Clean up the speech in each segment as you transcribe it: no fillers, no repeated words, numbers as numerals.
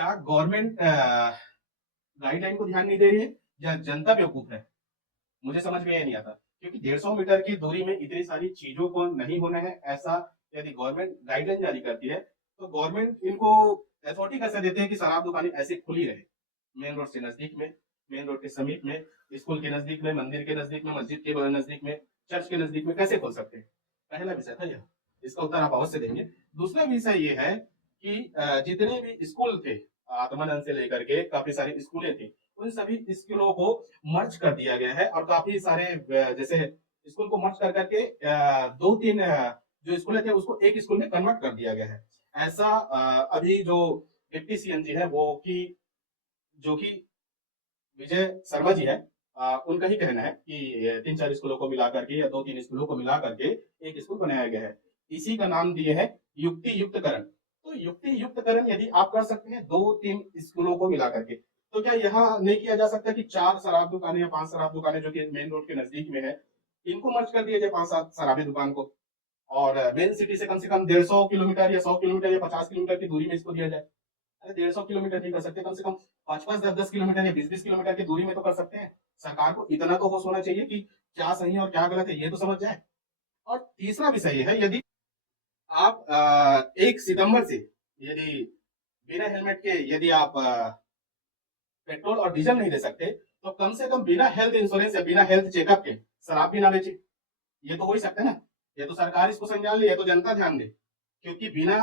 क्या government guideline को ध्यान नहीं दे रही है या जनता बेवकूफ है? मुझे समझ में ये नहीं आता, क्योंकि 150 मीटर की दूरी में इतनी सारी चीजों को नहीं होना है ऐसा यदि गवर्नमेंट गाइडलाइन जारी करती है, तो गवर्नमेंट इनको अथॉरिटी कैसे देते हैं कि शराब दुकानें ऐसे खुली रहे मेन रोड से नजदीक में, मेन रोड के समीप में, स्कूल के नजदीक में, मंदिर के नजदीक में, मस्जिद के नजदीक में, चर्च के नजदीक में कैसे खोल सकते हैं? पहला विषय था यह, इसका उत्तर आप अवश्य देंगे। दूसरा विषय ये है कि जितने भी स्कूल थे, आत्मानंद से लेकर के काफी सारी स्कूलें थी, उन सभी स्कूलों को मर्ज कर दिया गया है और काफी सारे जैसे स्कूल को मर्ज कर करके दो तीन जो स्कूल थे उसको एक स्कूल में कन्वर्ट कर दिया गया है। ऐसा अभी जो डिप्टी सीएम जी है वो की जो कि विजय शर्मा जी है, उनका ही कहना है कि तीन चार स्कूलों को मिला करके या दो तीन स्कूलों को मिला करके एक स्कूल बनाया गया है। इसी का नाम दिए है युक्ति युक्तकरण। तो युक्ति युक्तकरण यदि आप कर सकते हैं दो तीन स्कूलों को मिला करके, तो क्या यहाँ नहीं किया जा सकता कि चार शराब दुकानें या पांच शराब दुकानें जो कि मेन रोड के नजदीक में है, इनको मर्ज कर दिया जाए पांच सात शराबी दुकान को, और मेन सिटी से कम 150 किलोमीटर या 100 किलोमीटर या 50 किलोमीटर की दूरी में इसको दिया जाए। अरे 150 किलोमीटर नहीं कर सकते, कम से कम 5-5, 10-10 किलोमीटर या 20-20 किलोमीटर की दूरी में तो कर सकते हैं। सरकार को इतना तो होश होना चाहिए कि क्या सही है और क्या गलत है ये तो समझ जाए। और तीसरा विषय ये है, यदि आप 1 सितंबर से यदि बिना हेलमेट के यदि आप पेट्रोल और डीजल नहीं दे सकते, तो कम से कम बिना हेल्थ इंश्योरेंस या बिना हेल्थ चेकअप के शराब भी ना बेचे। ये तो हो ही सकता है ना। ये तो सरकार इसको संज्ञान ले, ये तो जनता ध्यान दे, क्योंकि बिना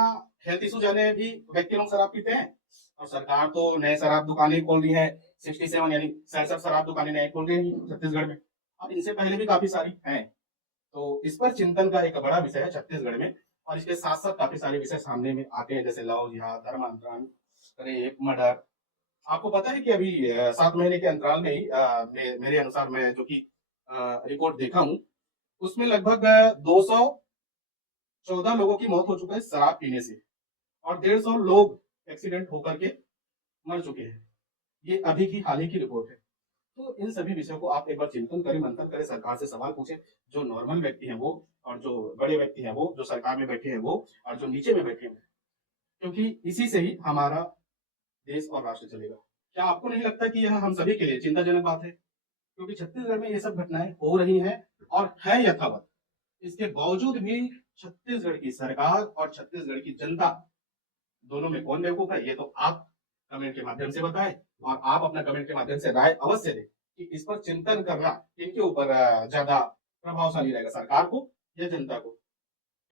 हेल्थ इशू जाने भी व्यक्ति लोग शराब पीते हैं। और सरकार तो नए शराब दुकानें खोल रही है, 67 यानी 67 शराब दुकानें नए खोल रही है छत्तीसगढ़ में, और इनसे पहले भी काफी सारी हैं। तो इस पर चिंतन का एक बड़ा विषय है छत्तीसगढ़ में। और इसके साथ साथ काफी सारे विषय सामने में आते हैं, जैसे लव जिहाद, धर्मांतरण, रेप, मर्डर। आपको पता है कि अभी 7 महीने के अंतराल में ही मेरे अनुसार मैं जो कि रिपोर्ट देखा हूँ, उसमें लगभग 214 लोगों की मौत हो चुका है शराब पीने से, और 150 लोग एक्सीडेंट होकर के मर चुके हैं। ये अभी की हाल ही की रिपोर्ट है। तो इन सभी विषयों को आप एक बार चिंतन करें, मंथन करें, सरकार से सवाल पूछें, जो नॉर्मल व्यक्ति हैं वो, और जो बड़े व्यक्ति हैं वो, जो सरकार में बैठे हैं वो, और जो नीचे में बैठे हैं, क्योंकि इसी से ही हमारा देश और राष्ट्र चलेगा। क्या आपको नहीं लगता कि यह हम सभी के लिए चिंताजनक बात है? क्योंकि छत्तीसगढ़ में ये सब घटनाएं हो रही हैं और है यथावत। इसके बावजूद भी छत्तीसगढ़ की सरकार और छत्तीसगढ़ की जनता दोनों में कौन बेवकूफ है, ये तो आप कमेंट के माध्यम से बताएं। और आप अपना कमेंट के माध्यम से राय अवश्य दें कि इस पर चिंतन करना इनके ऊपर ज्यादा प्रभावशाली रहेगा, सरकार को या जनता को।